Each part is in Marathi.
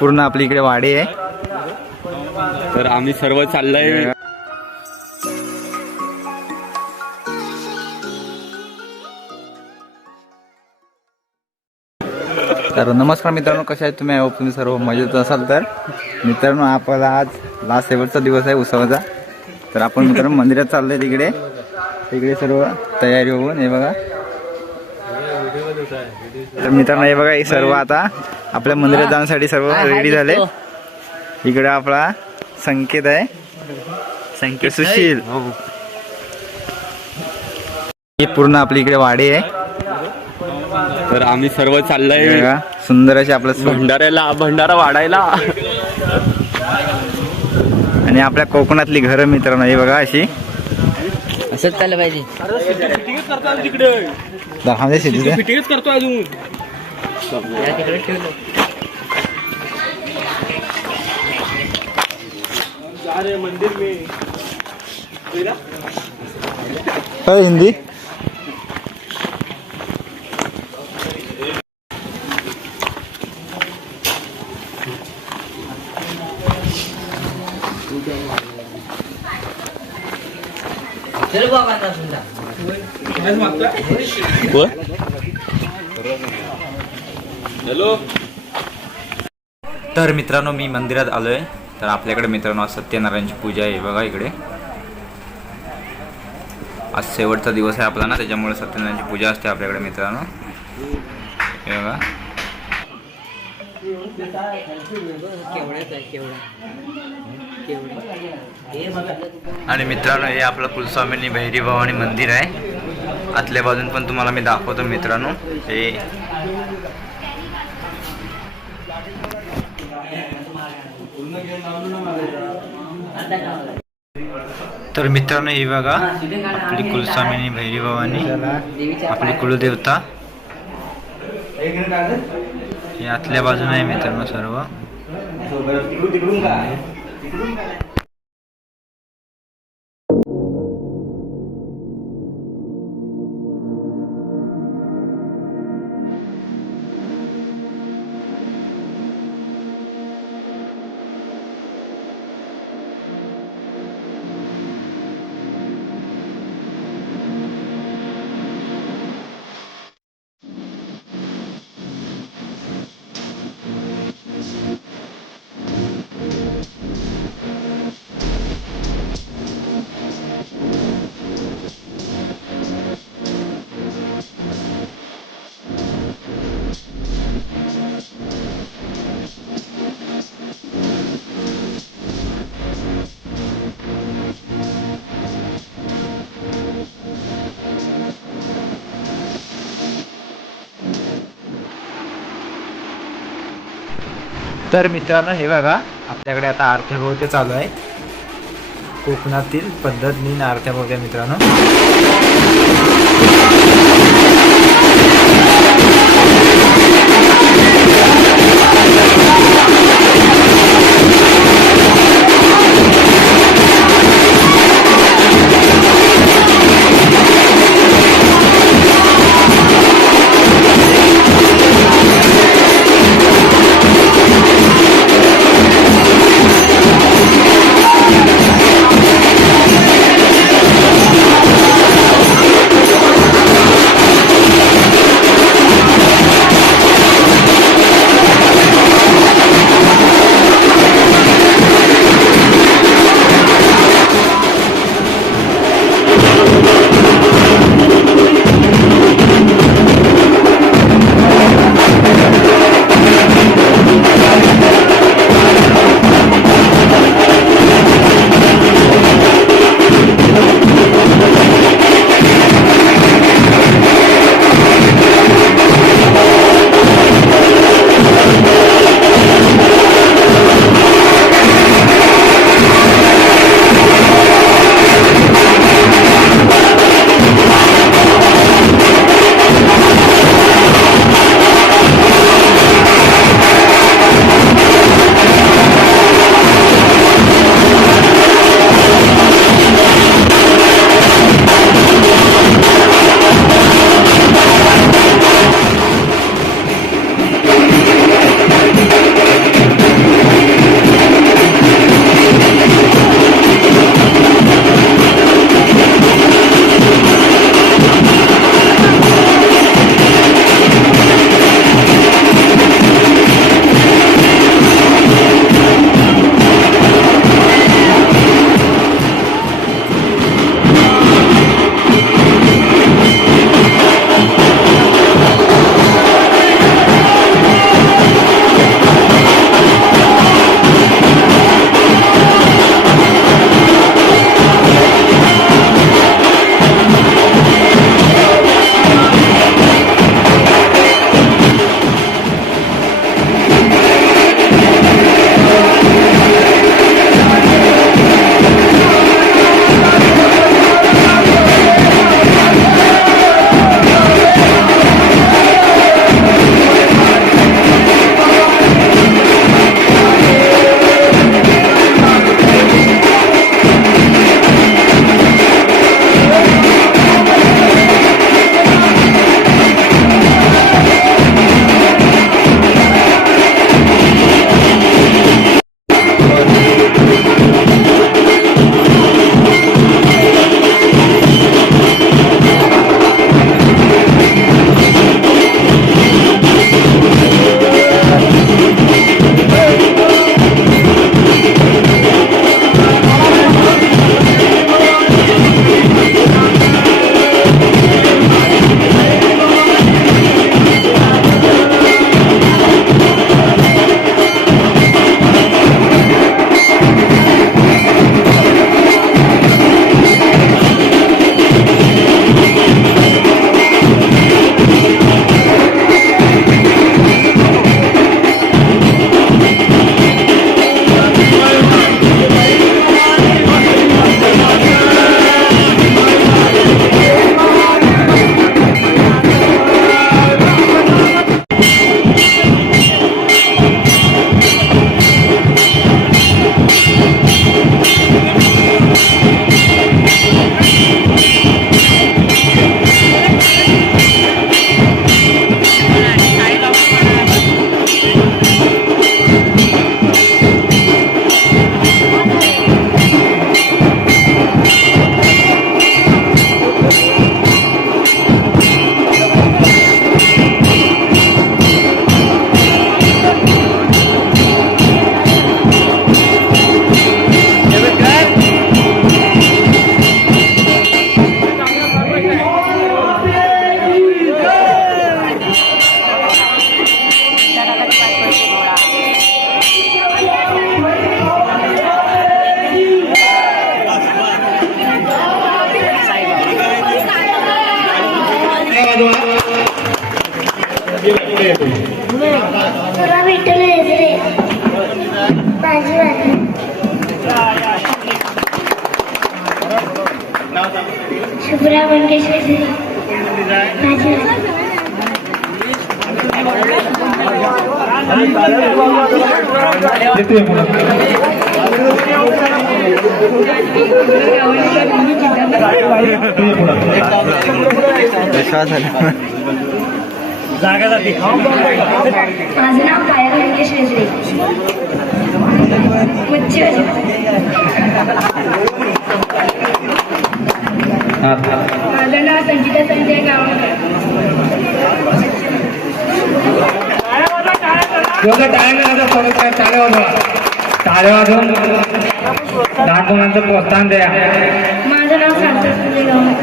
पूर्ण आपली इकडे वाडी आहे. तर आम्ही सर्व चाललंय. तर नमस्कार मित्रांनो कशा आहेत तुम्ही? तुम्ही सर्व मजेत असाल तर. मित्रांनो आपला आज लास्ट शेवटचा दिवस आहे उत्सवाचा. तर आपण मित्रांनो मंदिरात चाललोय तिकडे. तिकडे सर्व तयारी होऊन हे बघा. तर मित्रांनो हे बघा हे सर्व आता आपल्या मंदिरात जाण्यासाठी सर्व रेडी झाले. इकडे आपला संकेत आहे. संकेत सुशील. ही पूर्ण आपली इकडे वाडी आहे. तर आम्ही सर्व चाललंय बघा, सुंदर अशी आपलं भंडाऱ्याला भंडारा वाढायला. आणि आपल्या कोकणातली घरं मित्रांनो हे बघा अशी. असंच चाललं पाहिजे. दाखवते शेतीचं. फिटिंगच करतो अजून. तिकडे ठेवलं काय हिंदी? चल बाबा समजा हॅलो. तर मित्रांनो मी मंदिरात आलोय. तर आपल्याकडे मित्रांनो आज सत्यनारायणची पूजा आहे. बघा इकडे. आज शेवटचा दिवस आहे आपला ना त्याच्यामुळे सत्यनारायणची पूजा असते आपल्याकडे मित्रांनो. हे बघा. केवढ्याच आहे केवढा आणि मित्रांनो हे आपलं कुलस्वामिनी भैरी भवानी मंदिर आहे. आतल्या बाजून पण तुम्हाला मी दाखवतो मित्रांनो. हे तर मित्रांनो हे बघा आपली कुलस्वामिनी भैरी भवानी आपली कुलदेवता. हे आतल्या बाजूने आहे मित्रांनो सर्व. Thank you. तर मित्रांनो हे बघा आपल्याकडे आता आरत्या भोवते चालू आहे. कोकणातील पद्धतनीन आरत्या भोवत्या मित्रांनो. शुभ्रा मंगेश हेजरे माझी वाटी विश्वास आला माझं नाव काया मंगेश हेजरे मच्छी माझं नाव संगीता संजय गावकर टाळ्या थोडं काय टाळ्या वाजवा. टाळ्या वाजवून लहान मुलांचं प्रोत्साहन द्या. माझं नाव सार्थक संजय गावकर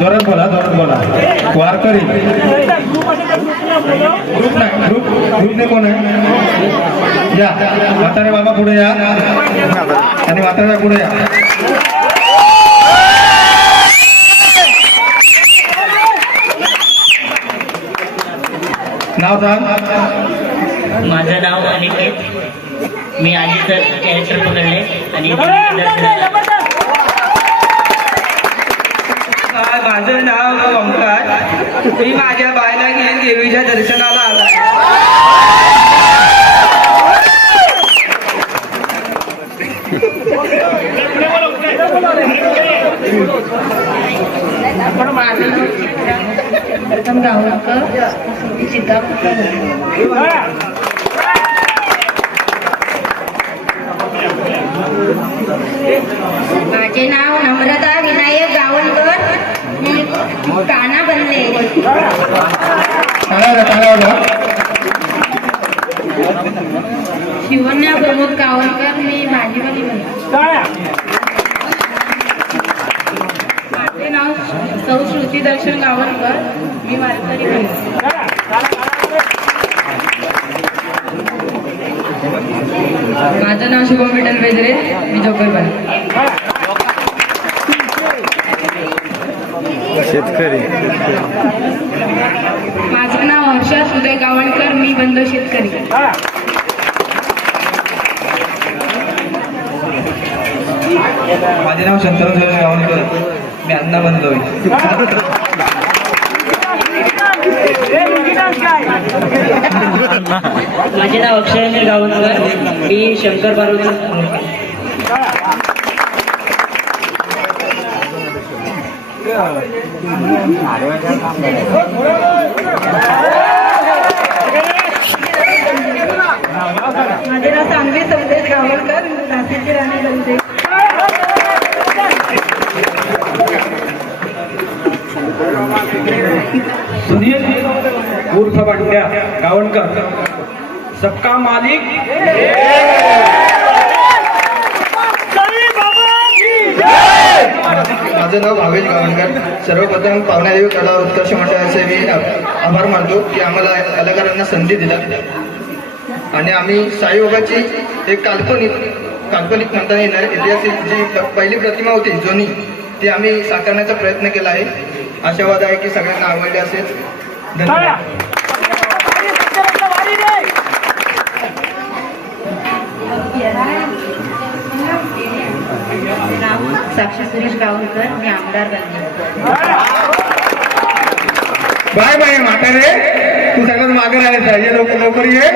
जोरात बोला जोरात बोला. वारकरी. ग्रुप नाही ग्रुप ग्रुपने कोण आहे? या म्हातारे बाबा पुढे या. आणि म्हातारे पुढे या. नाव सांग. माझं नाव अनिकेत. मी आधीचं कॅरेक्टर पकडले आणि माझं नाव ओंकार मी माझ्या बायला घेऊन देवीच्या दर्शनाला आला. प्रथम गावकर सिद्धार्थ माझे नाव नम्रता विनायक गावणकर. काना बनले. शिवण्या प्रमोद गावणकर मी बनले माझे नाव सौ श्रुती दर्शन गावणकर मी वारकरी बनले माझं नाव शुभम विठ्ठल बेजरे. मी जोकर बनले. शेतकरी. माझं नाव हर्षा सुदय गावणकर. मी बंद शेतकरी. माझे नाव शंतनू सुरेश गावणकर. मी अण्णा बनलोय माझे नाव अक्षय गावणकर मी शंकर पार्वती माझे नाव सांगवी संदेश गावणकर नाशिकची राणी बनते. सुनील उर्फ बंड्या गावणकर. सबका मालिक? माझं नाव भावेश गावणकर. सर्वप्रथम पावण्यादेवी कला उत्कर्ष मंडळाचे मी आभार मानतो की आम्हाला कलाकारांना संधी दिला. आणि आम्ही साईबाबाची एक काल्पनिक काल्पनिक म्हणता येणार ऐतिहासिक जी पहिली प्रतिमा होती जुनी ती आम्ही साकारण्याचा प्रयत्न केला आहे. आशावाद आहे की सगळ्यांना आवडले असेल. साक्षी सुरेश गावणकर मी आमदार बाय बाय म्हातारे. तू सगळ्यात मागे राहायचं ये लवकर लवकर ये.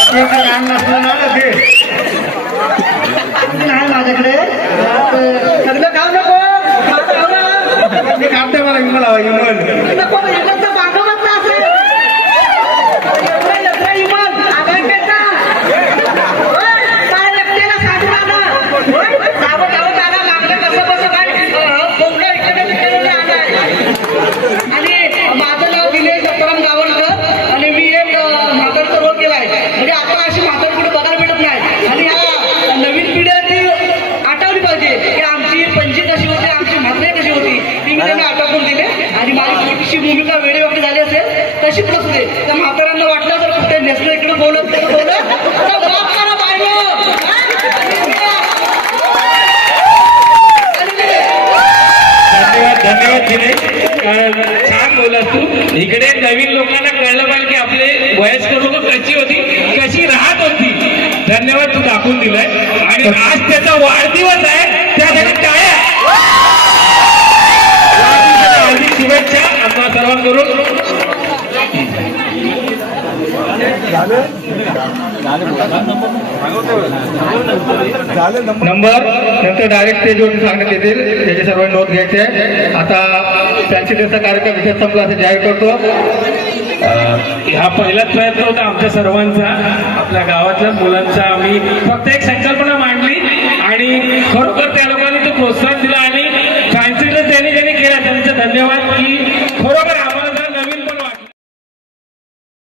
आपल्याला काम नसलं ना ते नाही माझ्याकडे. കാട്ടേ പറ നിങ്ങളോ നിങ്ങൾ इकडे नवीन लोकांना कळलं पाहिजे की आपले वयस्कर लोक कशी होती कशी राहत होती. धन्यवाद तू दाखवून दिलाय. आणि आज त्याचा वाढदिवस नंबर नंतर डायरेक्ट स्टेजवरती सांगण्यात येतील. त्याचे सर्व नोंद घ्यायचे आता त्यांची त्यांचा कार्यक्रम इथे संपला असं जाहीर करतो. हा पहिलाच प्रयत्न होता आमच्या सर्वांचा आपल्या गावातल्या मुलांचा. आम्ही फक्त एक संकल्पना मांडली आणि खरोखर त्या लोकांनी तो प्रोत्साहन दिला आणि फॅन्सी त्यांनी ज्यांनी केला त्यांचा धन्यवाद की खरोखर